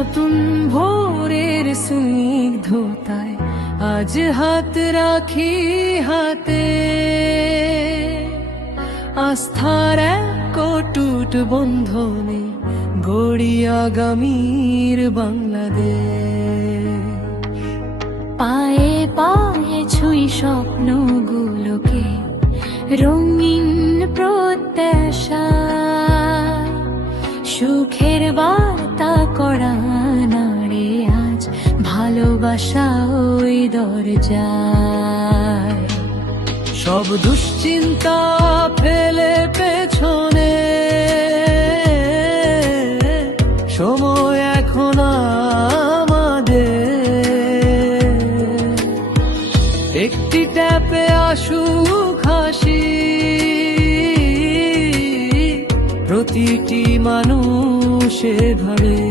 নতুন ভোরের স্নিগ্ধতায় আজ হাত রাখি হাতে, আস্থার এক অটুট বন্ধনে গড়ি আগামীর বাংলাদেশ। পায়ে পায়ে ছুঁই স্বপ্নগুলোকে রঙিন প্রত্যাশা, সুখের বার্তা করা নাড়ে আজ ভালোবাসা ওই দরজায়। সব দুশ্চিন্তা ফেলে পেছনে, সময় এখন আমাদের। একটি ট্যাপে আসুক হাসি, প্রতিটি মানুষের ঘরে।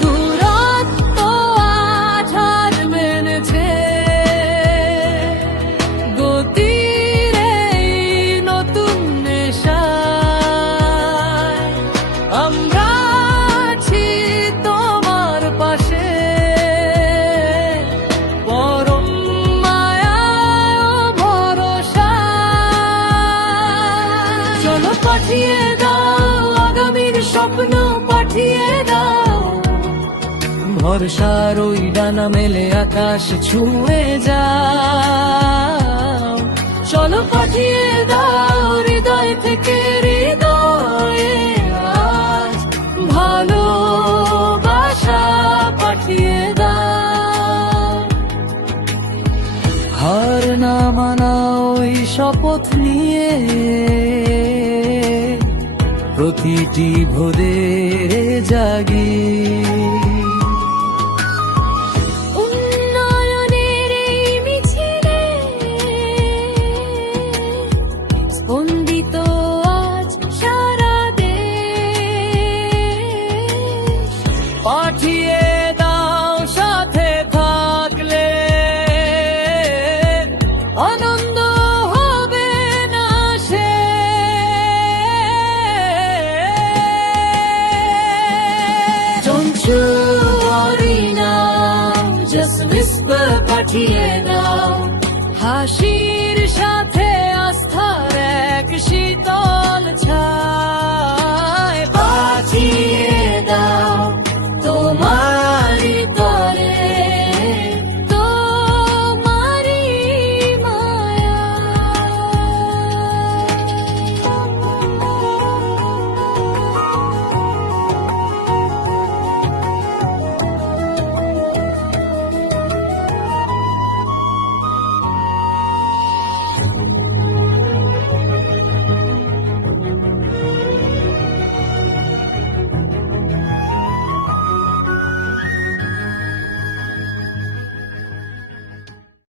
দূরত্ব আজ হার মেনেছে, গতির এই নতুন নেশায় আমরা আছি তোমার পাশে, পরম মায়া ও ভরসা। চলো পাঠিয়ে দাও আগামীর স্বপ্ন, পাঠিয়ে দাও ভরসার ওই ডানা মেলে আকাশ ছুঁয়ে যাও। চলো পাঠিয়ে দাও হৃদয় থেকে হৃদয়ে আজ ভালোবাসা পাঠিয়ে দাও। হার না মানা ওই শপথ নিয়ে, প্রতিটি ভোরে জাগি। উন্নয়নের এই মিছিলে স্পন্দিত আজ সারা দেশ। পাঠিয়ে দাও সাথে থাকলে, আনন্দ হবে না শেষ। Don't you worry now, just whisper পাঠিয়ে দাও হাসির সাথে আস্থার এক শীতল ছায়া।